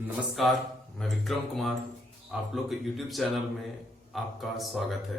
नमस्कार, मैं विक्रम कुमार। आप लोग के YouTube चैनल में आपका स्वागत है।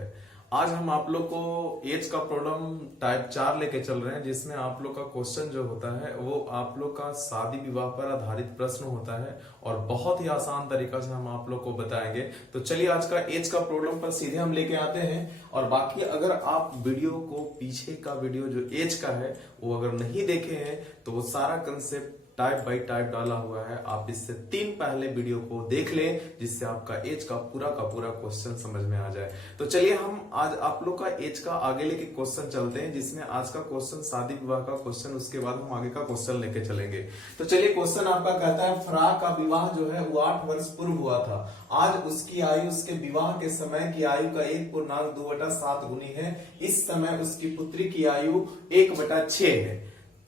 आज हम आप लोग को एज का प्रॉब्लम टाइप 4 लेके चल रहे हैं, जिसमें आप लोग का क्वेश्चन जो होता है वो आप लोग का शादी विवाह पर आधारित प्रश्न होता है और बहुत ही आसान तरीका से हम आप लोग को बताएंगे। तो चलिए आज का एज का प्रॉब्लम पर सीधे हम लेके आते हैं। और बाकी अगर आप वीडियो को पीछे का वीडियो जो एज का है वो अगर नहीं देखे हैं तो वो सारा कंसेप्ट टाइप बाय टाइप डाला हुआ है। आप इससे 3 पहले वीडियो को देख लें, जिससे आपका एज का पूरा क्वेश्चन समझ में आ जाए। तो चलिए हम आज आप लोग का एज का आगे लेके क्वेश्चन चलते हैं, जिसमें आज का क्वेश्चन शादी विवाह का क्वेश्चन, उसके बाद हम आगे का क्वेश्चन लेके चलेंगे। तो चलिए क्वेश्चन आपका कहता है, फराह का विवाह जो है वो 8 वर्ष पूर्व हुआ था। आज उसकी आयु उसके विवाह के समय की आयु का 1.2/7 गुनी है। इस समय उसकी पुत्री की आयु 1/6 है।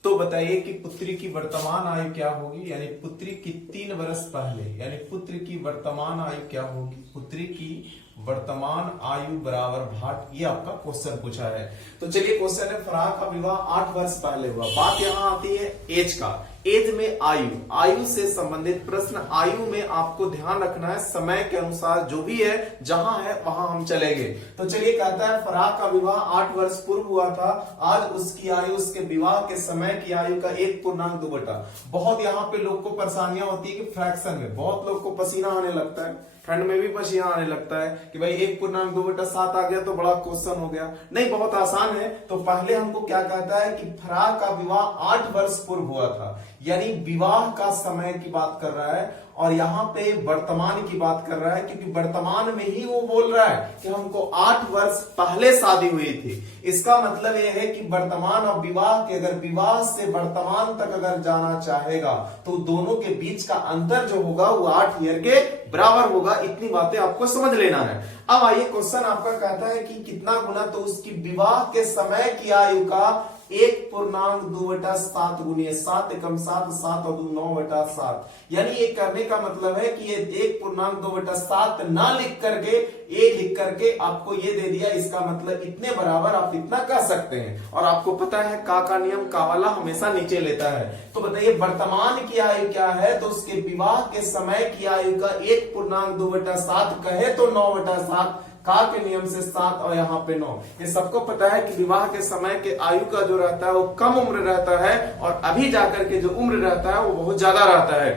तो बताइए कि पुत्री की वर्तमान आयु क्या होगी, यानी पुत्री की 3 वर्ष पहले, यानी पुत्र की वर्तमान आयु क्या होगी। पुत्री की वर्तमान आयु बराबर भाट, ये आपका क्वेश्चन पूछा है। तो चलिए क्वेश्चन है, फराह का विवाह 8 वर्ष पहले हुआ। बात यहां आती है एज का। एज में आयु से संबंधित प्रश्न। आयु में आपको ध्यान रखना है समय के अनुसार जो भी है, जहां है वहां हम चलेंगे। तो चलिए कहता है, फराह का विवाह 8 वर्ष पूर्व हुआ था। आज उसकी आयु उसके विवाह के समय की आयु का 1.2। बहुत यहाँ पे लोग को परेशानियां होती है कि फ्रैक्शन में बहुत लोग को पसीना आने लगता है, ठंड में भी पसीना आने लगता है कि भाई 1.2/7 आ गया तो बड़ा क्वेश्चन हो गया। नहीं, बहुत आसान है। तो पहले हमको क्या कहता है कि फराह का विवाह 8 वर्ष पूर्व हुआ था, यानी विवाह का समय की बात कर रहा है और यहाँ पे वर्तमान की बात कर रहा है, क्योंकि वर्तमान में ही वो बोल रहा है कि हमको 8 वर्ष पहले शादी हुई थी। इसका मतलब यह है कि वर्तमान और विवाह के, अगर विवाह से वर्तमान तक अगर जाना चाहेगा तो दोनों के बीच का अंतर जो होगा वो 8 ईयर के बराबर होगा। इतनी बातें आपको समझ लेना है। अब आइए क्वेश्चन आपका कहता है कि कितना गुना, तो उसकी विवाह के समय की आयु का 1.2/7 गुनी 7 एकम 7 7 और 9/7। यानी ये करने का मतलब है कि ये 1.2/7 ना लिख करके 1 लिख करके आपको ये दे दिया। इसका मतलब इतने बराबर आप इतना कह सकते हैं। और आपको पता है का नियम, का वाला हमेशा नीचे लेता है। तो बताइए वर्तमान की आयु क्या है, तो उसके विवाह के समय की आयु का 1.2/7 कहे तो 9/7, का के नियम से 7 और यहाँ पे 9। ये सबको पता है कि विवाह के समय के आयु का जो रहता है वो कम उम्र रहता है और अभी जाकर के जो उम्र रहता है वो बहुत ज्यादा रहता है।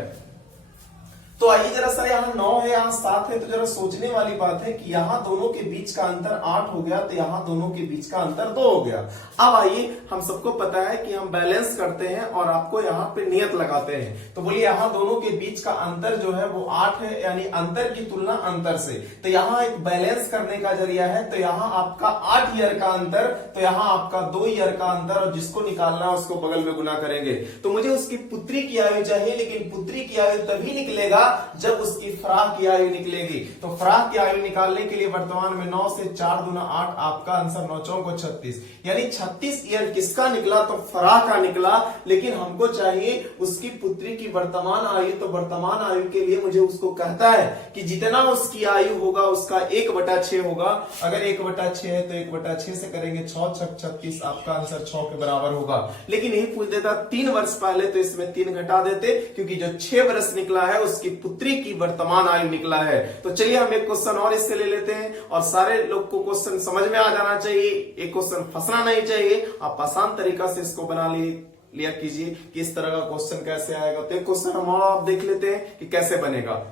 तो आइए जरा सर, यहाँ 9 है, यहाँ 7 है, तो जरा सोचने वाली बात है कि यहाँ दोनों के बीच का अंतर 8 हो गया, तो यहाँ दोनों के बीच का अंतर 2 हो गया। अब आइए, हम सबको पता है कि हम बैलेंस करते हैं और आपको यहाँ पे नियत लगाते हैं। तो बोलिए यहाँ दोनों के बीच का अंतर जो है वो 8 है, यानी अंतर की तुलना अंतर से। तो यहाँ एक बैलेंस करने का जरिया है। तो यहाँ आपका 8 ईयर का अंतर, तो यहाँ आपका 2 ईयर का अंतर, और जिसको निकालना है उसको बगल में गुना करेंगे। तो मुझे उसकी पुत्री की आयु चाहिए, लेकिन पुत्री की आयु तभी निकलेगा जब उसकी फराह की आयु निकलेगी। तो फराह की आयु निकालने के लिए वर्तमान में 9 से 4 दूना 8, आपका आंसर 9 चौको 36, यानी 36 ईयर किसका निकला, तो फराह का निकला। लेकिन हमको चाहिए उसकी पुत्री की वर्तमान आयु। तो वर्तमान आयु के लिए मुझे उसको कहता है कि जितना उसकी आयु होगा उसका 1/6 होगा। अगर 1/6 है तो 1/6 से करेंगे 6 6 36, आपका आंसर 6 के बराबर होगा। लेकिन यही पूछ देता 3 वर्ष पहले, तो इसमें 3 घटा देते, क्योंकि जो 6 वर्ष निकला है उसकी पुत्री की वर्तमान आयु निकला है। तो चलिए हम एक क्वेश्चन और इससे ले लेते हैं, और सारे लोग को क्वेश्चन समझ में आ जाना चाहिए, एक क्वेश्चन फंसना नहीं चाहिए। आप आसान तरीका से इसको बना लिया कीजिए कि इस तरह का क्वेश्चन कैसे आएगा। तो एक क्वेश्चन हम और आप देख लेते हैं कि कैसे बनेगा।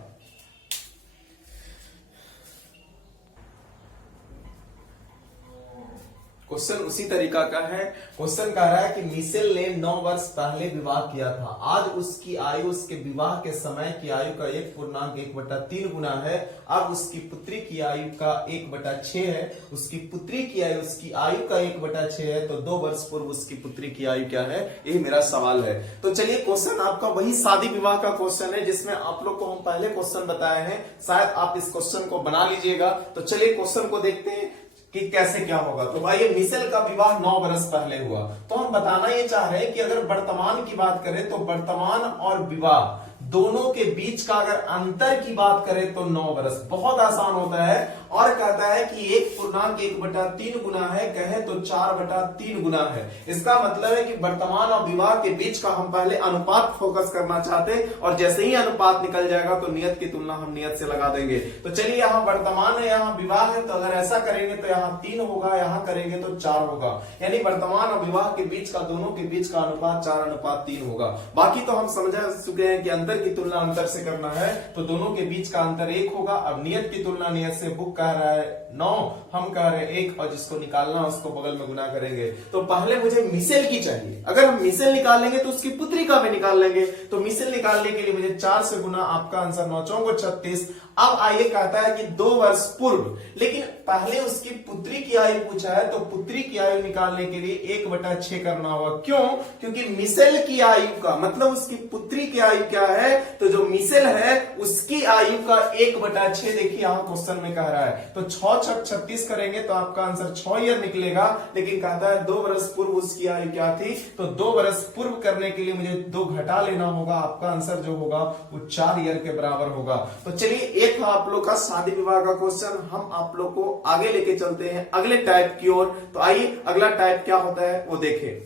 क्वेश्चन उसी तरीका का है। क्वेश्चन कह रहा है कि मिशेल ने 9 वर्ष पहले विवाह किया था। आज उसकी आयु उसके विवाह के समय की आयु का 1.1/3 गुना है। अब उसकी पुत्री की आयु का 1/6 है। उसकी पुत्री की आयु उसकी आयु का 1/6 है, तो 2 वर्ष पूर्व उसकी पुत्री की आयु क्या है, ये मेरा सवाल है। तो चलिए क्वेश्चन आपका वही शादी विवाह का क्वेश्चन है, जिसमें आप लोग को हम पहले क्वेश्चन बताए हैं। शायद आप इस क्वेश्चन को बना लीजिएगा। तो चलिए क्वेश्चन को देखते हैं कि कैसे क्या होगा। तो भाई मिशेल का विवाह 9 वर्ष पहले हुआ। तो हम बताना ये चाह रहे हैं कि अगर वर्तमान की बात करें तो वर्तमान और विवाह दोनों के बीच का अगर अंतर की बात करें तो 9 वर्ष। बहुत आसान होता है। और कहता है कि 1.1/3 गुना है, कहे तो 4/3 गुना है। इसका मतलब है कि वर्तमान और विवाह के बीच का हम पहले अनुपात फोकस करना चाहते हैं, और जैसे ही अनुपात निकल जाएगा तो नियत की तुलना हम नियत से लगा देंगे। तो चलिए यहाँ वर्तमान है, यहाँ विवाह है, तो अगर ऐसा करेंगे तो यहाँ 3 होगा, यहाँ करेंगे तो 4 होगा। यानी वर्तमान और विवाह के बीच का, दोनों के बीच का अनुपात 4:3 होगा। बाकी तो हम समझ चुके हैं कि अंतर की तुलना अंतर से करना है, तो दोनों के बीच का अंतर 1 होगा। अब नियत की तुलना नियत से, बुक कह रहा है 9, हम कह रहे हैं 1, और जिसको निकालना उसको बगल में गुना करेंगे। तो पहले मुझे मिसेल की चाहिए। अगर हम मिसेल निकालेंगे तो उसकी पुत्री का भी निकाल लेंगे। तो मिसेल निकालने के लिए मुझे 4 से गुना, आपका आंसर 9 चौको 36। अब आइए, कहता है कि 2 वर्ष पूर्व, लेकिन पहले उसकी पुत्री की आयु पूछा है, तो पुत्री की आयु निकालने के लिए 1/6 करना होगा। क्यों? क्योंकि मिसेल की आयु का मतलब उसकी पुत्री की आयु क्या है, तो जो मिसेल है उसकी आयु का 1/6। देखिए यहां क्वेश्चन में कह रहा है, तो 6 छक 36 करेंगे तो आपका आंसर 6 ईयर निकलेगा। लेकिन कहता है 2 वर्ष पूर्व उसकी आयु क्या थी, तो 2 वर्ष पूर्व करने के लिए मुझे 2 घटा लेना होगा। आपका आंसर जो होगा वो 4 ईयर के बराबर होगा। तो चलिए, एक था आप लोग का शादी विवाह का क्वेश्चन। हम आप लोग को आगे लेके चलते हैं अगले टाइप की ओर। तो आइए अगला टाइप क्या होता है वो देखें।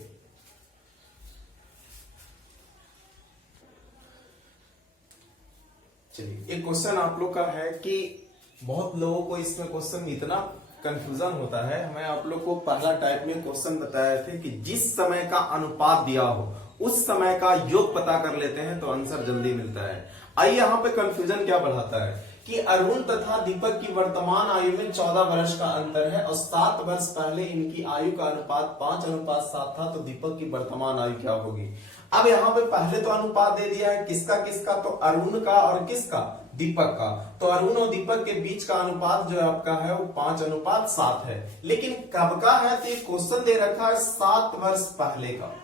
चलिए, एक क्वेश्चन आप लोग का है कि बहुत लोगों को इसमें क्वेश्चन में इतना कंफ्यूजन होता है। मैं आप लोग को पहला टाइप में क्वेश्चन बताया थे कि जिस समय का अनुपात दिया हो उस समय का योग पता कर लेते हैं तो आंसर जल्दी मिलता है। आइए, यहाँ पे कंफ्यूजन क्या बढ़ाता है कि अरुण तथा दीपक की वर्तमान आयु में 14 वर्ष का अंतर है, और 7 वर्ष पहले इनकी आयु का अनुपात 5:7 था। तो दीपक की वर्तमान आयु क्या होगी? अब यहाँ पे पहले तो अनुपात दे दिया है, किसका किसका, तो अरुण का और किसका, दीपक का। तो अरुण और दीपक के बीच का अनुपात जो आपका है वो 5:7 है। लेकिन कब का है, तो क्वेश्चन दे रखा है 7 वर्ष पहले का।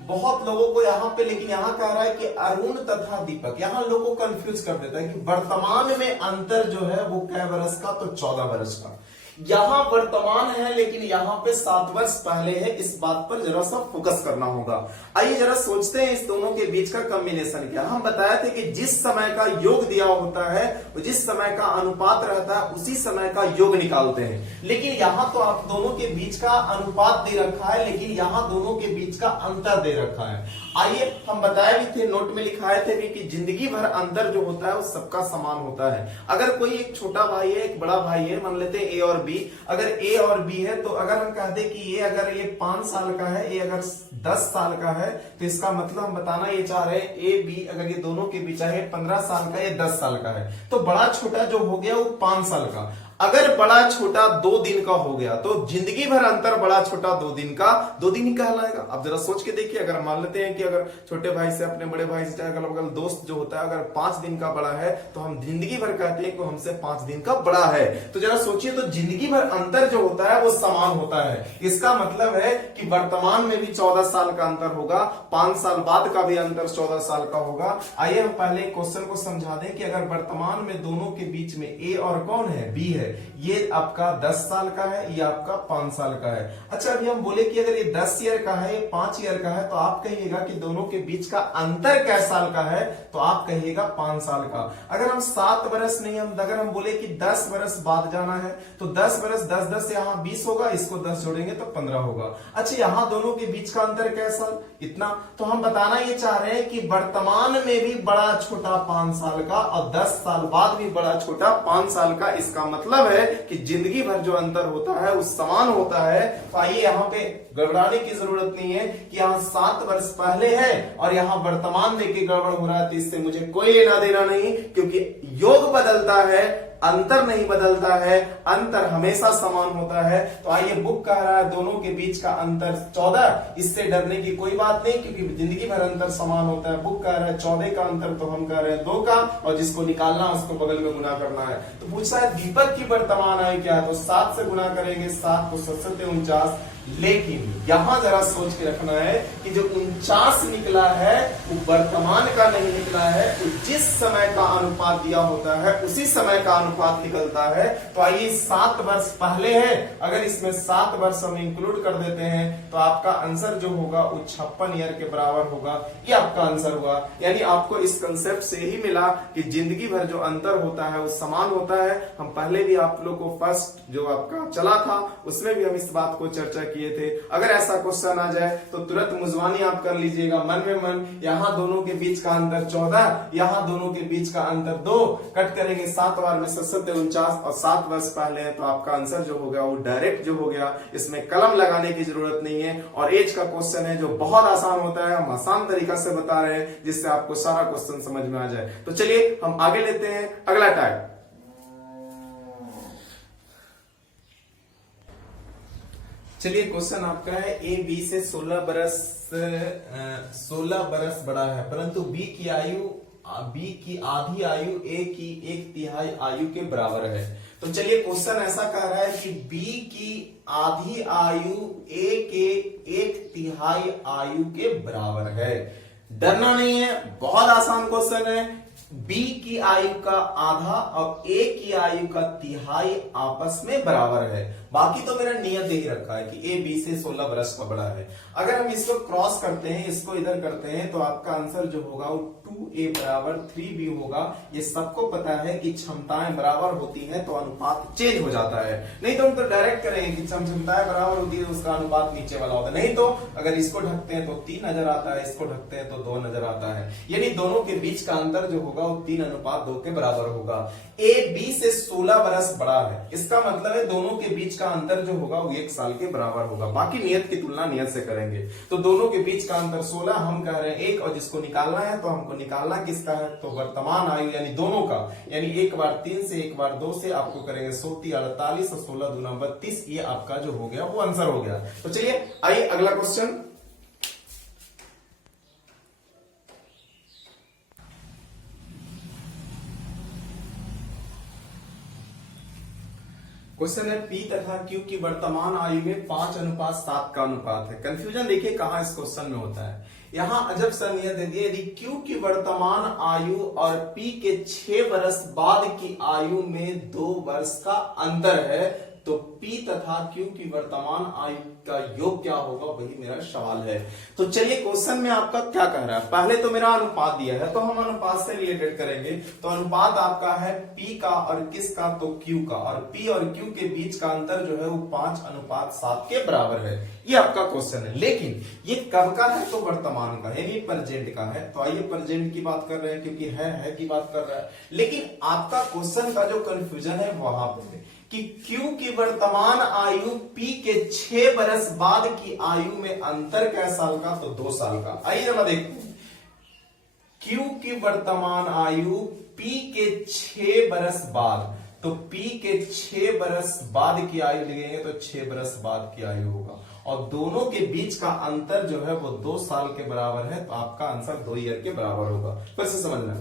बहुत लोगों को यहाँ पे, लेकिन यहाँ कह रहा है कि अरुण तथा दीपक, यहाँ लोगों को कंफ्यूज कर देता है कि वर्तमान में अंतर जो है वो कै वर्ष का, तो 14 वर्ष का। यहाँ वर्तमान है लेकिन यहाँ पे 7 वर्ष पहले है। इस बात पर जरा सा फोकस करना होगा। आइए जरा सोचते हैं इस दोनों के बीच का कॉम्बिनेशन क्या। हम बताए थे कि जिस समय का योग दिया होता है, जिस समय का अनुपात रहता है, उसी समय का योग निकालते हैं। लेकिन यहाँ तो आप दोनों के बीच का अनुपात दे रखा है, लेकिन यहाँ दोनों के बीच का अंतर दे रखा है। आइए, हम बताए भी थे, नोट में लिखाए थे भी कि जिंदगी भर अंतर जो होता है वो सबका समान होता है। अगर कोई एक छोटा भाई है, एक बड़ा भाई है, मान लेते हैं ए और बी। अगर ए और बी है तो अगर हम कहते कि ये अगर ये 5 साल का है, ये अगर 10 साल का है, तो इसका मतलब हम बताना ये चाह रहे हैं ए बी अगर ये दोनों के बीच है 15 साल का या 10 साल का है, तो बड़ा छोटा जो हो गया वो 5 साल का। अगर बड़ा छोटा 2 दिन का हो गया तो जिंदगी भर अंतर बड़ा छोटा 2 दिन का 2 दिन ही कहलाएगा। अब जरा सोच के देखिए, अगर मान लेते हैं कि अगर छोटे भाई से अपने बड़े भाई से अगल बगल दोस्त जो होता है अगर 5 दिन का बड़ा है, तो हम जिंदगी भर कहते हैं कि हमसे 5 दिन का बड़ा है। तो जरा सोचिए, तो जिंदगी भर अंतर जो होता है वो समान होता है। इसका मतलब है कि वर्तमान में भी 14 साल का अंतर होगा, 5 साल बाद का भी अंतर 14 साल का होगा। आइए हम पहले क्वेश्चन को समझा दें कि अगर वर्तमान में दोनों के बीच में ए और कौन है, बी है, ये आपका 10 साल का है, ये आपका 5 साल का है। अच्छा, अभी हम बोले कि अगर ये 10 ईयर का है, ये 5 ईयर का है, तो आप कहिएगा कि दोनों के बीच का अंतर कै साल का है, तो आप कहिएगा 5 साल का। अगर हम 7 वर्ष नहीं, अगर हम बोले कि 10 वर्ष बाद जाना है, तो 10 वर्ष 10 यहाँ 20 होगा, इसको 10 जोड़ेंगे तो 15 होगा। अच्छा, यहाँ दोनों के बीच का अंतर कै साल, इतना। तो हम बताना ये चाह रहे हैं कि वर्तमान में भी बड़ा छोटा 5 साल का और 10 साल बाद भी बड़ा छोटा 5 साल का। इसका मतलब है कि जिंदगी भर जो अंतर होता है वो समान होता है। तो आइए, यहाँ पे गड़बड़ाने की जरूरत नहीं है कि यहाँ 7 वर्ष पहले है और यहाँ वर्तमान में की गड़बड़ हो रहा है, तो इससे मुझे कोई लेना देना नहीं, क्योंकि योग बदलता है, अंतर नहीं बदलता है, अंतर हमेशा समान होता है। तो आइए, बुक कह रहा है दोनों के बीच का अंतर 14, इससे डरने की कोई बात नहीं क्योंकि जिंदगी भर अंतर समान होता है। बुक कह रहा है 14 का अंतर, तो हम कह रहे हैं 2 का, और जिसको निकालना उसको बगल में गुना करना है। तो पूछा है दीपक की वर्तमान आयु क्या है, तो 7 से गुना करेंगे, 7 को 7 49। लेकिन लेकिन यहां जरा सोच के रखना है कि जो 49 निकला है वो वर्तमान का नहीं निकला है, तो जिस समय का अनुपात दिया होता है उसी समय का अनुपात निकलता है। तो आइए 7 वर्ष पहले है, अगर इसमें 7 वर्ष हम इंक्लूड कर देते हैं तो आपका आंसर जो होगा वो 56 ईयर के बराबर होगा। ये आपका आंसर हुआ। यानी आपको इस कंसेप्ट से ही मिला कि जिंदगी भर जो अंतर होता है वो समान होता है। हम पहले भी आप लोग को फर्स्ट जो आपका चला था उसमें भी हम इस बात को चर्चा किए थे। अगर ऐसा क्वेश्चन आ जाए तो तुरंत मुजवानी आप कर लीजिएगा मन में मन, यहाँ दोनों के बीच का अंतर 14, यहाँ दोनों के बीच का अंतर 2, कट करेंगे 7 बार में 7 49 और 7 वर्ष पहले है, तो आपका आंसर जो हो गया वो डायरेक्ट जो हो गया। इसमें कलम लगाने की जरूरत नहीं है और एज का क्वेश्चन है जो बहुत आसान होता है। हम आसान तरीका से बता रहे हैं जिससे आपको सारा क्वेश्चन समझ में आ जाए। तो चलिए हम आगे लेते हैं अगला टाइप। चलिए क्वेश्चन आपका है ए बी से 16 बरस बड़ा है, परंतु बी की आधी आयु ए की 1/3 आयु के बराबर है। तो चलिए क्वेश्चन ऐसा कह रहा है कि बी की आधी आयु ए के 1/3 आयु के बराबर है। डरना नहीं है, बहुत आसान क्वेश्चन है। बी की आयु का आधा और ए की आयु का 1/3 आपस में बराबर है। बाकी तो मेरा नियत यही रखा है कि ए बी से 16 वर्ष का बड़ा है। अगर हम इसको क्रॉस करते हैं, इसको इधर करते हैं, तो आपका आंसर जो होगा वो 2a बराबर 3b होगा। ये सबको पता है कि क्षमताएं बराबर होती हैं तो अनुपात चेंज हो जाता है। नहीं तो हम तो डायरेक्ट करेंगे कि क्षमताएं बराबर होती है उसका अनुपात नीचे वाला होता है। नहीं तो अगर इसको ढकते हैं तो 3 नजर आता है, इसको ढकते हैं तो 2 नजर आता है। यानी दोनों के बीच का अंतर जो होगा वो 3:2 के बराबर होगा। ए बी से 16 वर्ष बड़ा है, इसका मतलब है दोनों के बीच का अंतर जो होगा वो 1 साल के बराबर होगा। बाकी नियत की तुलना नियत से करेंगे। तो दोनों के बीच का अंतर 16, हम कह रहे हैं 1, और जिसको निकालना है तो हमको निकालना किसका है, तो वर्तमान आयु यानी दोनों का, यानी 1 बार 3 से 1 बार 2 से आपको करेंगे 48 और 16 दूना 32। ये आपका जो हो गया वो आंसर हो गया। तो चलिए आइए अगला क्वेश्चन। क्वेश्चन है P तथा Q की वर्तमान आयु में 5:7 का अनुपात है। कंफ्यूजन देखिए कहां इस क्वेश्चन में होता है। यहां अजब सा नियत दे दिया, यदि Q की वर्तमान आयु और P के 6 वर्ष बाद की आयु में 2 वर्ष का अंतर है, तो P तथा Q की वर्तमान आयु का योग क्या होगा, वही मेरा सवाल है। तो चलिए क्वेश्चन में आपका क्या कह रहा है। पहले तो मेरा अनुपात दिया है तो हम अनुपात से रिलेटेड करेंगे। तो अनुपात आपका है P का और किसका, तो Q का, और P और Q के बीच का अंतर जो है वो 5:7 के बराबर है। ये आपका क्वेश्चन है। लेकिन ये कब का है, तो वर्तमान का, यानी प्रेजेंट का है। तो आइए प्रेजेंट की बात कर रहे हैं क्योंकि है की बात कर रहा है। लेकिन आपका क्वेश्चन का जो कंफ्यूजन है वहां पर कि Q की वर्तमान आयु P के 6 बरस बाद की आयु में अंतर कै साल का, तो 2 साल का। आइए जरा देखते हैं। Q की वर्तमान आयु P के 6 बरस बाद, तो P के 6 बरस बाद की आयु लिखेंगे तो 6 बरस बाद की आयु होगा, और दोनों के बीच का अंतर जो है वो 2 साल के बराबर है। तो आपका आंसर 2 ईयर के बराबर होगा। फिर से समझना,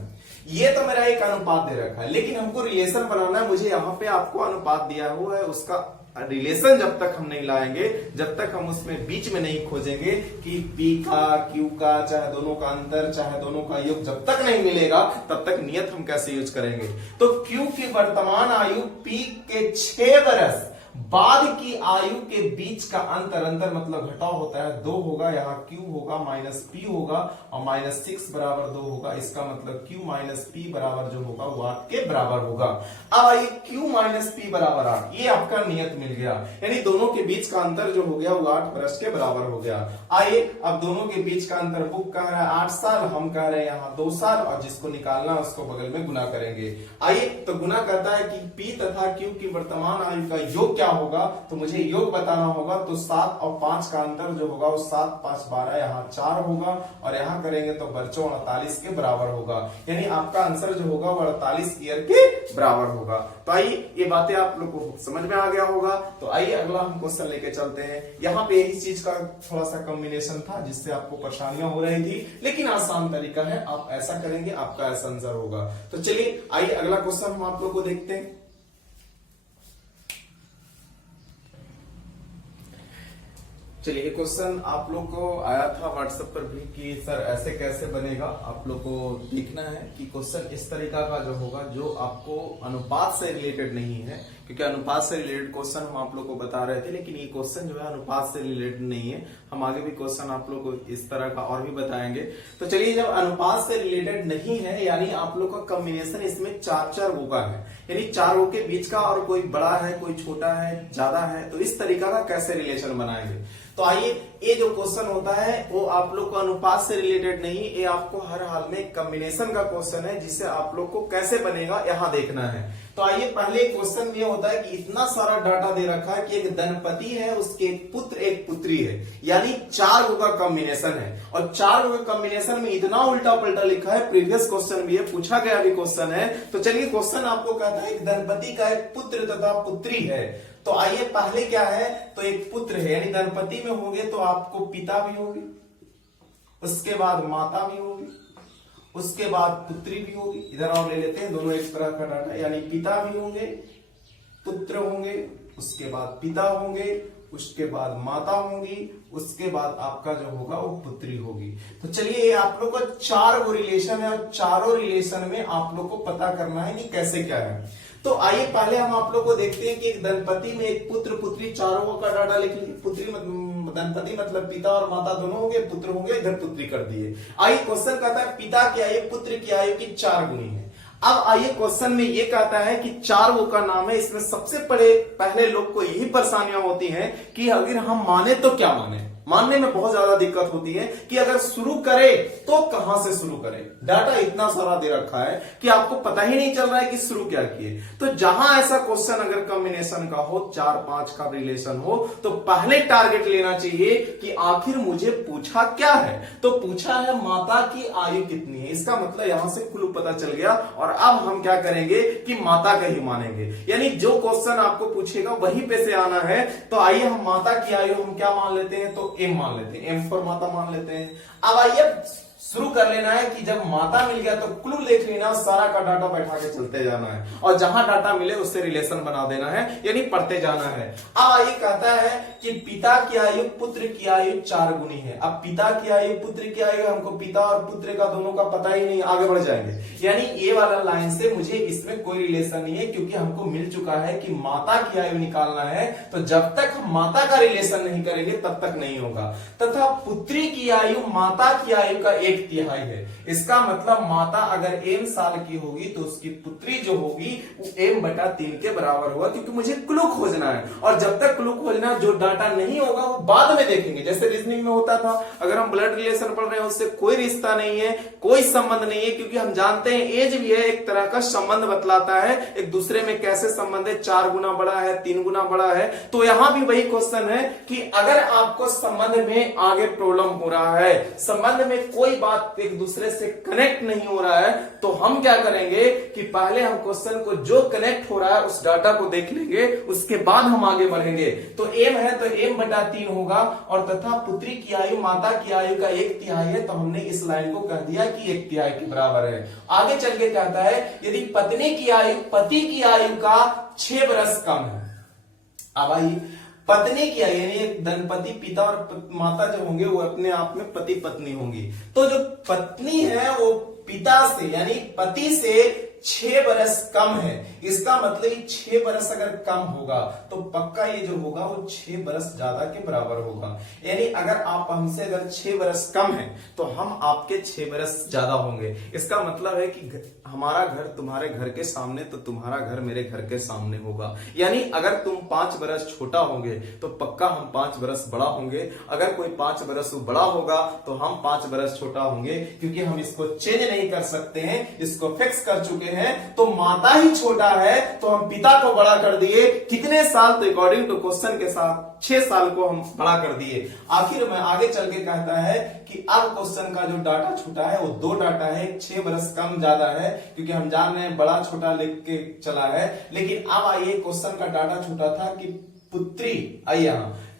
ये तो मेरा एक अनुपात दे रखा है, लेकिन हमको रिलेशन बनाना है। मुझे यहाँ पे आपको अनुपात दिया हुआ है, उसका रिलेशन जब तक हम नहीं लाएंगे, जब तक हम उसमें बीच में नहीं खोजेंगे कि P का Q का, चाहे दोनों का अंतर, चाहे दोनों का योग, जब तक नहीं मिलेगा तब तक नियत हम कैसे यूज करेंगे। तो Q की वर्तमान आयु P के 6 बरस बाद की आयु के बीच का अंतर, अंतर मतलब घटाव होता है, 2 होगा, यहाँ Q होगा माइनस P होगा और -6 बराबर 2 होगा। इसका मतलब Q माइनस P बराबर जो होगा वो 8 के बराबर होगा। अब आइए Q माइनस P बराबर 8, ये आपका नियत मिल गया, यानी दोनों के बीच का अंतर जो हो गया वो 8 वर्ष के बराबर हो गया। आइए अब दोनों के बीच का अंतर बुक कह रहा है 8 साल, हम कह रहे हैं यहाँ 2 साल, और जिसको निकालना है उसको बगल में गुना करेंगे। आइए तो गुना करता है कि P तथा Q की वर्तमान आयु का योग क्या होगा, तो मुझे योग बताना होगा। तो 7 और 5 का अंतर जो होगा वो 7 5 12, यहाँ 4 होगा, और यहाँ करेंगे तो बच्चों 48 के बराबर होगा। यानी आपका आंसर जो होगा वो 48 ईयर के बराबर होगा। तो आइए ये बातें आप लोग को समझ में आ गया होगा। तो आइए अगला हम क्वेश्चन लेके चलते हैं। यहाँ पे यही चीज का थोड़ा सा कॉम्बिनेशन था जिससे आपको परेशानियां हो रही थी, लेकिन आसान तरीका है, आप ऐसा करेंगे आपका ऐसा आंसर होगा। तो चलिए आइए अगला क्वेश्चन हम आप लोग को देखते हैं। चलिए, क्वेश्चन आप लोग को आया था व्हाट्सएप पर भी कि सर ऐसे कैसे बनेगा। आप लोग को देखना है कि क्वेश्चन इस तरीका का जो होगा, जो आपको अनुपात से रिलेटेड नहीं है, क्योंकि अनुपात से रिलेटेड क्वेश्चन हम आप लोग को बता रहे थे, लेकिन ये क्वेश्चन जो है अनुपात से रिलेटेड नहीं है। हम आगे भी क्वेश्चन आप लोग को इस तरह का और भी बताएंगे। तो चलिए, जब अनुपात से रिलेटेड नहीं है, यानी आप लोग का कॉम्बिनेशन इसमें चार चार वो का है, यानी चार वो के बीच का, और कोई बड़ा है कोई छोटा है ज्यादा है, तो इस तरीका का कैसे रिलेशन बनाएंगे। तो आइए, ये जो क्वेश्चन होता है वो आप लोग को अनुपात से रिलेटेड नहीं, ये आपको हर हाल में कॉम्बिनेशन का क्वेश्चन है, जिसे आप लोग को कैसे बनेगा यहाँ देखना है। तो आइए, पहले क्वेश्चन ये होता है कि इतना सारा डाटा दे रखा है कि एक दंपति है, उसके एक पुत्र एक पुत्री है, यानी चार गो का कॉम्बिनेशन है, और चार गो के कॉम्बिनेशन में इतना उल्टा पलटा लिखा है। प्रीवियस क्वेश्चन भी है, पूछा गया भी क्वेश्चन है। तो चलिए, क्वेश्चन आपको कहता है एक दंपति का एक पुत्र तथा पुत्री है। तो आइए, पहले क्या है, तो एक पुत्र है, यानी दंपति में होंगे तो आपको पिता भी होगी, उसके बाद माता भी होगी, उसके बाद पुत्री भी होगी। इधर और ले लेते हैं, दोनों एक तरह का डाटा, यानी पिता भी होंगे, पुत्र होंगे, उसके बाद पिता होंगे, उसके बाद माता होंगी, उसके बाद आपका जो होगा वो पुत्री होगी। तो चलिए, आप लोग को चार वो रिलेशन है, और चारों रिलेशन में आप लोग को पता करना है कि कैसे क्या है। तो आइए, पहले हम आप लोग को देखते हैं कि एक दंपति में एक पुत्र पुत्री, चारों का डाटा लिख लीजिए। पुत्री दंपति मतलब पिता और माता दोनों होंगे, पुत्र होंगे, इधर पुत्री कर दिए। आइए, क्वेश्चन कहता है पिता की आयु पुत्र की आयु की 4 गुनी है। अब आइए, क्वेश्चन में ये कहता है कि चार वो का नाम है। इसमें सबसे पहले लोग को यही परेशानियां होती हैं कि अगर हम माने तो क्या माने, मानने में बहुत ज्यादा दिक्कत होती है कि अगर शुरू करे तो कहां से शुरू करें। डाटा इतना सारा दे रखा है कि आपको पता ही नहीं चल रहा है कि शुरू क्या किए। तो जहां ऐसा क्वेश्चन अगर कॉम्बिनेशन का हो, 4-5 का रिलेशन हो, तो पहले टारगेट लेना चाहिए कि आखिर मुझे पूछा क्या है। तो पूछा है माता की आयु कितनी है, इसका मतलब यहां से क्लू पता चल गया। और अब हम क्या करेंगे कि माता का ही मानेंगे, यानी जो क्वेश्चन आपको पूछेगा वहीं पे से आना है। तो आइए, हम माता की आयु हम क्या मान लेते हैं, तो एम मान लेते हैं, एम फॉर माता मान लेते हैं। अब आइए, शुरू कर लेना है कि जब माता मिल गया तो क्लू देख लेना, सारा का डाटा बैठा के चलते जाना है, और जहां डाटा मिले उससे रिलेशन बना देना है, यानी पढ़ते जाना है। अब आइए, कहता है कि पिता की आयु पुत्र की आयु 4 गुनी है। अब पिता की आयु पुत्र की आयु, हमको पिता और पुत्र का दोनों का पता ही नहीं, आगे बढ़ जाएंगे। यानी ये वाला लाइन से मुझे इसमें कोई रिलेशन नहीं है, क्योंकि हमको मिल चुका है कि माता की आयु निकालना है। तो जब तक हम माता का रिलेशन नहीं करेंगे तब तक नहीं होगा। तथा पुत्री की आयु माता की आयु का 1/3 है। इसका मतलब माता अगर m साल की होगी तो उसकी पुत्री जो होगी वो m/3 के बराबर होगा, क्योंकि मुझे क्लू खोजना है। और जब तक क्लू खोजना, जो डाटा नहीं होगा वो बाद में देखेंगे। जैसे रीजनिंग में होता था, अगर हम ब्लड रिलेशन पढ़ रहे हैं उससे कोई रिश्ता नहीं है, कोई संबंध नहीं है, क्योंकि हम जानते हैं एज भी है, एक तरह का संबंध बतलाता है एक दूसरे में कैसे संबंध है, 4 गुना बड़ा है, 3 गुना बड़ा है। तो यहां भी वही क्वेश्चन है कि अगर आपको संबंध में आगे प्रॉब्लम हो रहा है, संबंध में कोई बात एक दूसरे से कनेक्ट नहीं हो रहा है, तो हम क्या करेंगे कि पहले हम क्वेश्चन को जो कनेक्ट हो रहा है उस डाटा को देख लेंगे, उसके बाद हम आगे बढ़ेंगे। तो m है तो m/3 होगा, और तथा पुत्री की आयु माता की आयु का 1/3 है, तो हमने इस लाइन को कह दिया कि 1/3 के बराबर है। आगे चल के कहता है यदि पत्नी की आयु पति की आयु का 6 बरस कम है। अब आइए, पत्नी की आयु, यानी एक दंपति पिता और माता जो होंगे वो अपने आप में पति पत्नी होंगी। तो जो पत्नी है वो पिता से, यानी पति से 6 बरस कम है। इसका मतलब 6 बरस अगर कम होगा तो पक्का ये जो होगा वो 6 बरस ज्यादा के बराबर होगा। यानी अगर आप हमसे अगर 6 बरस कम है तो हम आपके 6 बरस ज्यादा होंगे। इसका मतलब है कि हमारा घर तुम्हारे घर के सामने तो तुम्हारा घर मेरे घर के सामने होगा। यानी अगर तुम 5 बरस छोटा होंगे तो पक्का हम 5 बरस बड़ा होंगे। अगर कोई 5 बरस बड़ा होगा तो हम 5 बरस छोटा होंगे, क्योंकि हम इसको चेंज नहीं कर सकते हैं, इसको फिक्स कर चुके हैं। तो माता ही छोटा है तो हम पिता को बड़ा कर दिए। कितने साल, तो अकॉर्डिंग टू क्वेश्चन के साथ 6 साल को हम बड़ा कर दिए। आखिर में आगे चल के कहता है कि अब क्वेश्चन का जो डाटा छूटा है वो 2 डाटा है, 6 बरस कम ज्यादा है, क्योंकि हम जान रहे हैं बड़ा छोटा लिख के चला है। लेकिन अब आइए, क्वेश्चन का डाटा छूटा था कि पुत्री, आइए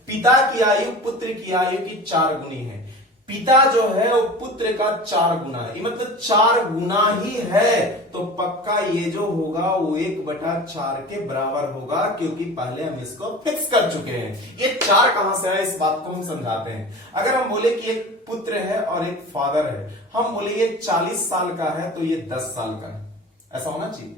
पिता की आयु पुत्र की आयु की 4 गुनी है। पिता जो है वो पुत्र का 4 गुना है, मतलब 4 गुना ही है, तो पक्का ये जो होगा वो 1/4 के बराबर होगा, क्योंकि पहले हम इसको फिक्स कर चुके हैं। ये 4 कहां से है इस बात को हम समझाते हैं। अगर हम बोले कि एक पुत्र है और एक फादर है, हम बोले ये 40 साल का है तो ये 10 साल का है, ऐसा होना चाहिए।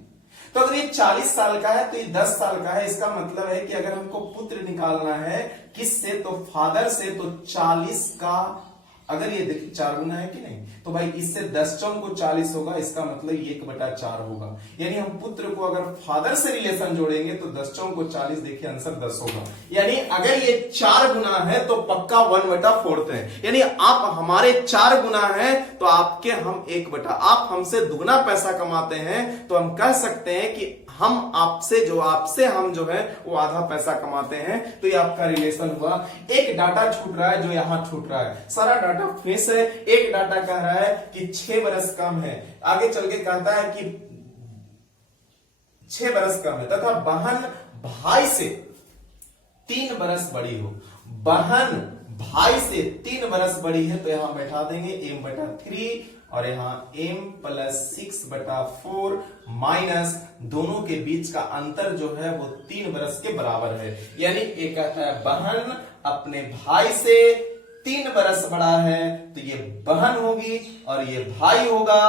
तो अगर ये 40 साल का है तो ये 10 साल का है, इसका मतलब है कि अगर हमको पुत्र निकालना है किससे, तो फादर से, तो 40 का, अगर ये देखिए 4 गुना है कि नहीं, तो भाई इससे 10 चौक को 40 होगा, इसका मतलब 1/4 होगा। यानी हम पुत्र को अगर फादर से रिलेशन जोड़ेंगे तो 10 चौक को 40, देखिए आंसर 10 होगा। यानी अगर ये 4 गुना है तो पक्का 1/4 है। यानी आप हमारे 4 गुना है तो आपके हम 1/, आप हमसे दुगना पैसा कमाते हैं तो हम कह सकते हैं कि हम आपसे हम जो है वो आधा पैसा कमाते हैं। तो ये आपका रिलेशन हुआ। एक डाटा छूट रहा है जो यहां छूट रहा है, सारा डाटा फेस है। एक डाटा कह रहा है कि 6 बरस कम है, आगे चल के कहता है कि 6 बरस कम है, तथा बहन भाई से 3 बरस बड़ी हो। बहन भाई से 3 बरस बड़ी है तो यहां बैठा देंगे m/3 और यहां m + 6/4 माइनस दोनों के बीच का अंतर जो है वो 3 बरस के बराबर है। यानी एक कहता है बहन अपने भाई से 3 बरस बड़ा है तो ये बहन होगी और ये भाई होगा,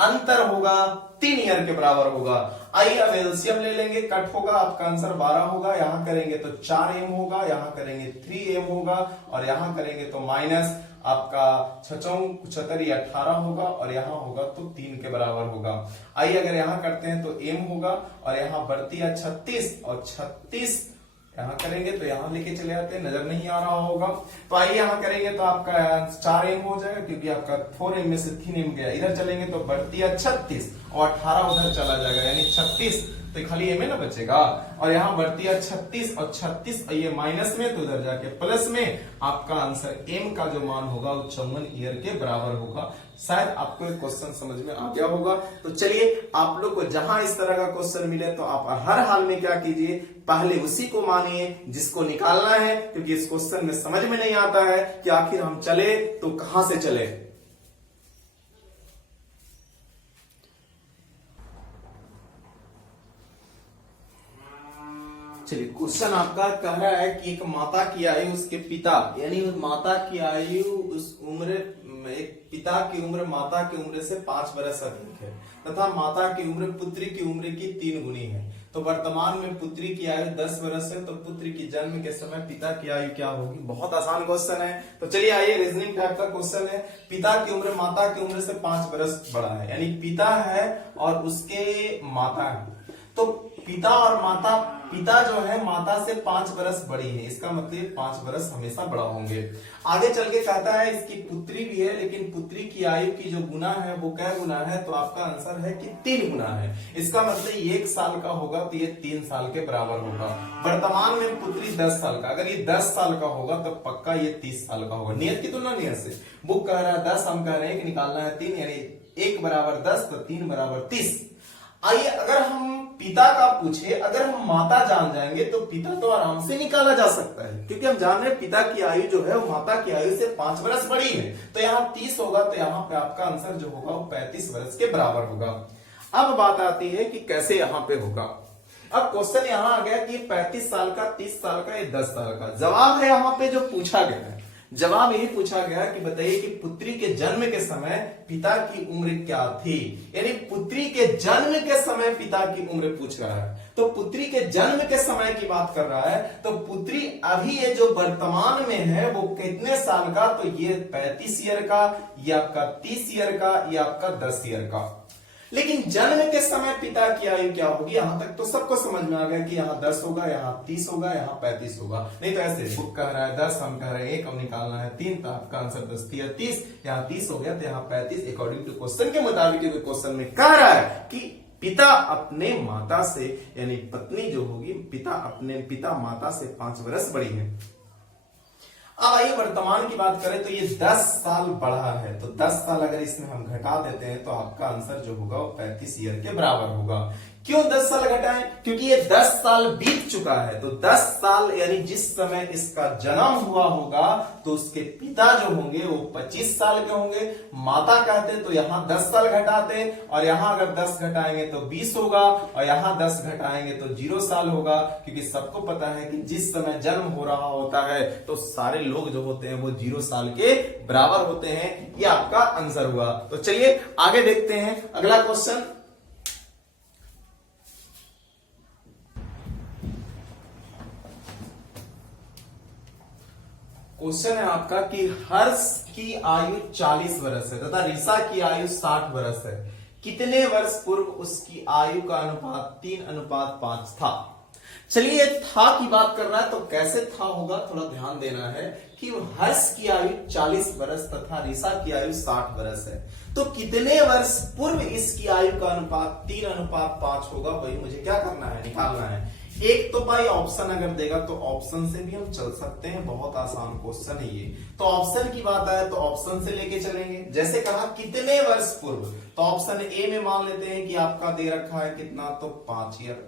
अंतर होगा 3 ईयर के बराबर होगा। आइए अब एलसीएम ले लेंगे, कट होगा, आपका आंसर 12 होगा। यहां करेंगे तो 4m होगा, यहां करेंगे 3m होगा और यहां करेंगे तो माइनस आपका 6 चौक 75 या 18 होगा और यहां होगा तो 3 के बराबर होगा। आइए अगर यहां करते हैं तो m होगा और यहां बढ़ती है 36 और 36 यहां करेंगे तो यहां लेके चले आते हैं, नजर नहीं आ रहा होगा। तो आइए यहां करेंगे तो आपका 4m हो जाएगा, क्योंकि आपका 4m में से 3m गया। इधर चलेंगे तो बढ़ती है 36 और 18 उधर चला जाएगा, यानी 36, तो खाली m ना बचेगा। और यहां बढ़ती है 36 और 36 ये माइनस में तो उधर जाके प्लस में, आपका आंसर m का जो मान होगा वो 54 ईयर के बराबर होगा। शायद आपको एक क्वेश्चन समझ में आ गया होगा। तो चलिए आप लोग को जहां इस तरह का क्वेश्चन मिले तो आप हर हाल में क्या कीजिए, पहले उसी को मानिए जिसको निकालना है, क्योंकि इस क्वेश्चन में समझ में नहीं आता है कि आखिर हम चले तो कहां से चले। चलिए क्वेश्चन आपका कह रहा है कि एक माता की आयु उसके पिता, यानी माता की आयु उस उम्र, एक पिता की उम्र माता की उम्र से 5 बरस अधिक है तथा माता की उम्र पुत्री की उम्र की 3 गुनी है। तो वर्तमान में पुत्री की आयु 10 बरस है, तो पुत्र की जन्म के समय पिता की आयु क्या होगी। बहुत आसान क्वेश्चन है। तो चलिए आइए रीजनिंग टाइप का क्वेश्चन है। पिता की उम्र माता की उम्र से 5 बरस बड़ा है, यानी पिता है और उसके माता है, तो पिता और माता, पिता जो है माता से 5 बरस बड़ी है, इसका मतलब 5 बरस हमेशा बड़ा होंगे। आगे चल के कहता है इसकी पुत्री भी है, लेकिन पुत्री की आयु की जो गुना है वो क्या गुना है, तो आपका आंसर है कि 3 गुना है। इसका मतलब 1 साल का होगा तो ये 3 साल के बराबर होगा। वर्तमान में पुत्री 10 साल का, अगर ये 10 साल का होगा तो पक्का ये 30 साल का होगा। नियत की तुलना नियत से, बुक कह रहा है 10, हम कह रहे हैं कि निकालना है 3, यानी 1 बराबर 10 तो 3 बराबर 30। आइए अगर हम पिता का पूछे, अगर हम माता जान जाएंगे तो पिता तो आराम से निकाला जा सकता है, क्योंकि हम जान रहे हैं पिता की आयु जो है वो माता की आयु से 5 बरस बड़ी है। तो यहाँ 30 होगा तो यहाँ पे आपका आंसर जो होगा वो 35 बरस के बराबर होगा। अब बात आती है कि कैसे यहाँ पे होगा। अब क्वेश्चन यहाँ आ गया कि 35 साल का, 30 साल का, या 10 साल का। जवाब है यहाँ पे जो पूछा गया है, जवाब यही पूछा गया कि बताइए कि पुत्री के जन्म के समय पिता की उम्र क्या थी, यानी पुत्री के जन्म के समय पिता की उम्र पूछ रहा है। तो पुत्री के जन्म के समय की बात कर रहा है, तो पुत्री अभी ये जो वर्तमान में है वो कितने साल का, तो ये 35 ईयर का, ये आपका 30 ईयर का, ये आपका 10 ईयर का। लेकिन जन्म के समय पिता की आयु क्या होगी, यहां तक तो सबको समझ में आ गया कि यहाँ 10 होगा, यहाँ 30 होगा, यहाँ 35 होगा। नहीं तो ऐसे बुक कह रहा है 10, हम कह रहे हैं 1, हम निकालना है 3, तो आपका आंसर 10 × 30, यहाँ 30 हो गया तो यहाँ 35 अकॉर्डिंग टू क्वेश्चन के मुताबिक। क्वेश्चन में कह रहा है कि पिता अपने माता से, यानी पत्नी जो होगी, पिता माता से 5 बरस बड़ी है। अब आइए वर्तमान की बात करें तो ये 10 साल बढ़ा है, तो 10 साल अगर इसमें हम घटा देते हैं तो आपका आंसर जो होगा वो 35 ईयर के बराबर होगा। क्यों 10 साल घटाएं? क्योंकि ये 10 साल बीत चुका है, तो 10 साल यानी जिस समय इसका जन्म हुआ होगा तो उसके पिता जो होंगे वो 25 साल के होंगे। माता कहते तो यहां 10 साल घटाते, और यहां अगर 10 घटाएंगे तो 20 होगा, और यहां 10 घटाएंगे तो 0 साल होगा, क्योंकि सबको पता है कि जिस समय जन्म हो रहा होता है तो सारे लोग जो होते हैं वो 0 साल के बराबर होते हैं। ये आपका आंसर हुआ। तो चलिए आगे देखते हैं अगला क्वेश्चन। क्वेश्चन है आपका कि हर्ष की आयु 40 वर्ष है तथा ऋषा की आयु 60 वर्ष है। कितने वर्ष पूर्व उसकी आयु का अनुपात 3:5 था? चलिए था की बात कर रहा है तो कैसे था होगा, थोड़ा ध्यान देना है कि हर्ष की आयु 40 वर्ष तथा ऋषा की आयु 60 वर्ष है, तो कितने वर्ष पूर्व इसकी आयु का अनुपात 3:5 होगा, वही मुझे क्या करना है, निकालना है। एक तो भाई ऑप्शन अगर देगा तो ऑप्शन से भी हम चल सकते हैं, बहुत आसान क्वेश्चन है ये। तो ऑप्शन की बात आए तो ऑप्शन से लेके चलेंगे। जैसे कहा कितने वर्ष पूर्व, तो ऑप्शन ए में मान लेते हैं कि आपका दे रखा है कितना, तो 5 ईयर,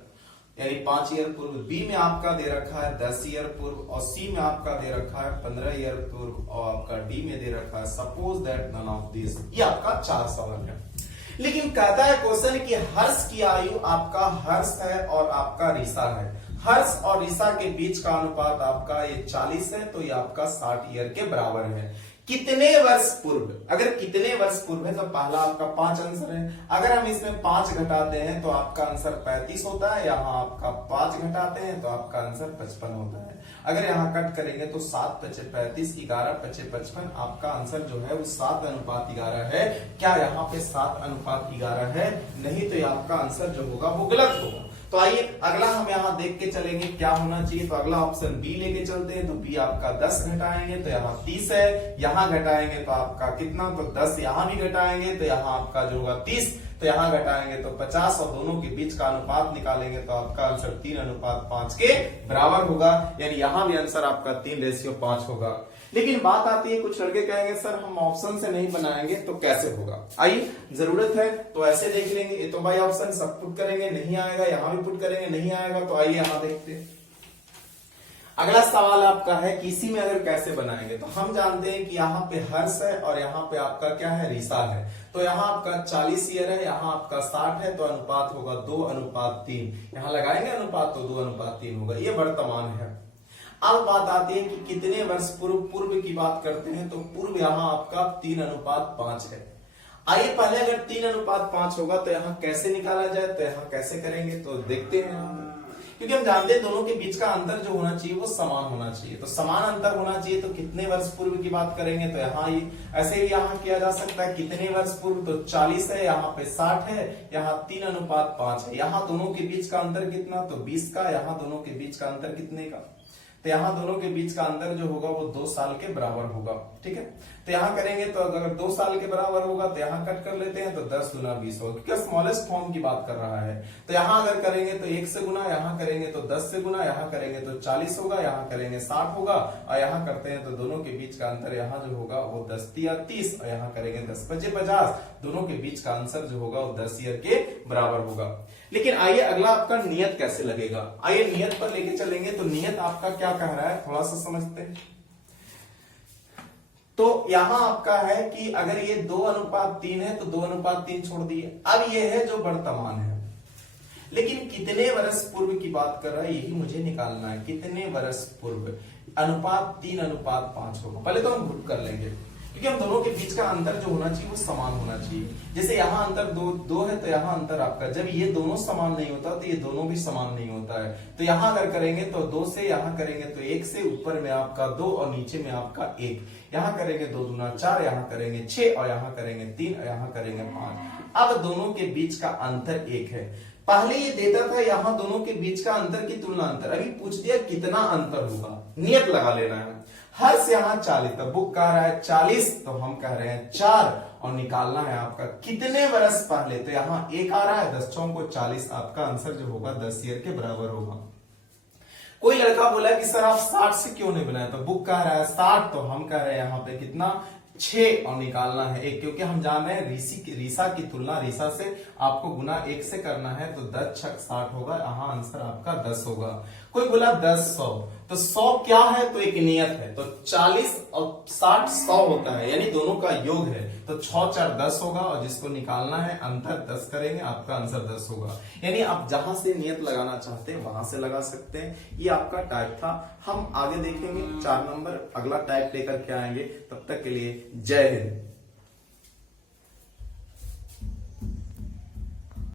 यानी 5 ईयर पूर्व। बी में आपका दे रखा है 10 ईयर पूर्व, और सी में आपका दे रखा है 15 ईयर पूर्व, और आपका डी में दे रखा है suppose that none of this. ये आपका 4 सवाल है। लेकिन कहता है क्वेश्चन कि हर्ष की आयु, आपका हर्ष है और आपका ऋषा है, हर्ष और ऋषा के बीच का अनुपात आपका ये 40 है, तो ये आपका 60 ईयर के बराबर है। कितने वर्ष पूर्व, अगर कितने वर्ष पूर्व है तो पहला आपका 5 आंसर है। अगर हम इसमें 5 घटाते हैं तो आपका आंसर 35 होता है, यहाँ आपका 5 घटाते हैं तो आपका आंसर 55 होता है। अगर यहाँ कट करेंगे तो 7 पचे 35, 11 पचे 55, आपका आंसर जो है वो 7:11 है। क्या यहाँ पे 7:11 है? नहीं, तो ये आपका आंसर जो होगा वो गलत होगा। तो आइए अगला हम यहाँ देख के चलेंगे क्या होना चाहिए। तो अगला ऑप्शन बी लेके चलते हैं। तो बी आपका 10 घटाएंगे तो यहाँ 30 है, यहाँ घटाएंगे तो आपका कितना, तो 10 यहाँ भी घटाएंगे तो यहाँ आपका जो होगा 30, तो यहाँ घटाएंगे तो 50, और दोनों के बीच का अनुपात निकालेंगे तो आपका आंसर 3:5 के बराबर होगा। यानी यहाँ भी आंसर आपका 3:5 होगा। लेकिन बात आती है, कुछ लड़के कहेंगे सर हम ऑप्शन से नहीं बनाएंगे तो कैसे होगा। आइए जरूरत है तो ऐसे देख लेंगे। ये तो भाई ऑप्शन सब पुट करेंगे, नहीं आएगा, यहाँ भी पुट करेंगे, नहीं आएगा। तो आइए यहाँ देखते हैं। अगला सवाल आपका है कि इसी में अगर कैसे बनाएंगे। तो हम जानते हैं कि यहाँ पे हर्ष है और यहाँ पे आपका क्या है, ऋषा है। तो यहाँ आपका 40 ईयर है, यहाँ आपका 60 है, तो अनुपात होगा 2:3। यहाँ लगाएंगे अनुपात तो 2:3 होगा। ये वर्तमान है। अब बात आती है कि कितने वर्ष पूर्व, पूर्व की बात करते हैं। तो पूर्व यहाँ आपका 3:5 है। आइए पहले अगर 3:5 होगा तो यहाँ कैसे निकाला जाए, तो यहाँ कैसे करेंगे तो देखते हैं। क्योंकि हम जानते हैं दोनों के बीच का अंतर जो होना चाहिए वो समान होना चाहिए। तो समान अंतर होना चाहिए, तो कितने वर्ष पूर्व की बात करेंगे तो यहाँ ये ऐसे ही यहाँ किया जा सकता है। कितने वर्ष पूर्व, तो 40 है, यहाँ पे 60 है, यहाँ 3:5 है। यहाँ दोनों के बीच का अंतर कितना, तो 20 का। यहाँ दोनों के बीच का अंतर कितने का, तो यहाँ दोनों के बीच का अंतर जो होगा वो 2 साल के बराबर होगा। ठीक है, तो यहाँ करेंगे तो अगर 2 साल के बराबर होगा तो यहाँ कट कर लेते हैं तो 10 गुना 20 होगा, क्योंकि स्मॉलेस्ट फॉर्म की बात कर रहा है। तो यहाँ अगर करेंगे तो 1 से गुना, यहाँ करेंगे तो 10 से गुना, यहाँ करेंगे तो 40 होगा, यहाँ करेंगे 60 होगा, और यहाँ करते हैं तो दोनों के बीच का अंतर यहाँ जो होगा वो 10 या 30, और यहाँ करेंगे 10 पचे 50। दोनों के बीच का आंसर जो होगा वो 10 ईयर के बराबर होगा। लेकिन आइए अगला आपका नियत कैसे लगेगा। आइए नियत पर लेके चलेंगे। तो नियत आपका क्या कह रहा है, थोड़ा सा समझते हैं। तो यहां आपका है कि अगर ये 2:3 है तो 2:3 छोड़ दिए। अब ये है जो वर्तमान है, लेकिन कितने वर्ष पूर्व की बात कर रहा है यही मुझे निकालना है। कितने वर्ष पूर्व, अनुपात 3:5 होगा। पहले तो हम गुट कर लेंगे, क्योंकि हम दोनों के बीच का अंतर जो होना चाहिए वो समान होना चाहिए। जैसे यहाँ अंतर 2 है तो यहाँ अंतर आपका, जब ये दोनों समान नहीं होता तो ये दोनों भी समान नहीं होता है। तो यहाँ अगर करेंगे तो 2 से, यहाँ करेंगे तो 1 से, ऊपर में आपका 2 और नीचे में आपका 1। यहाँ करेंगे 2 दूना 4, यहाँ करेंगे 6, और यहाँ करेंगे 3, और यहाँ करेंगे 5। अब दोनों के बीच का अंतर 1 है। पहले ये देता था यहाँ दोनों के बीच का अंतर की तुलना अंतर, अभी पूछ दिया कितना अंतर होगा। नियत लगा लेना है। हर्ष यहाँ 40, तो बुक कह रहा है 40, तो हम कह रहे हैं 4, और निकालना है आपका कितने वर्ष पहले। तो यहाँ 1 आ रहा है, 10 चौक को 40, आपका आंसर जो होगा 10 ईयर के बराबर होगा। कोई लड़का बोला कि सर आप 60 से क्यों नहीं बनाए, तो बुक कह रहा है 60, तो हम कह रहे हैं यहाँ पे कितना 6 और निकालना है 1, क्योंकि हम जान रहे हैं रीसा की तुलना रीसा से आपको गुना 1 से करना है, तो 10 छक 60 होगा, यहाँ आंसर आपका 10 होगा। कोई बोला 10 100, तो 100 क्या है, तो एक नियत है, तो 40 और 60 100 होता है, यानी दोनों का योग है, तो 6 4 10 होगा, और जिसको निकालना है अंतर 10 करेंगे, आपका आंसर 10 होगा। यानी आप जहां से नियत लगाना चाहते हैं वहां से लगा सकते हैं। ये आपका टाइप था। हम आगे देखेंगे 4 नंबर अगला टाइप लेकर के आएंगे। तब तक के लिए जय हिंद।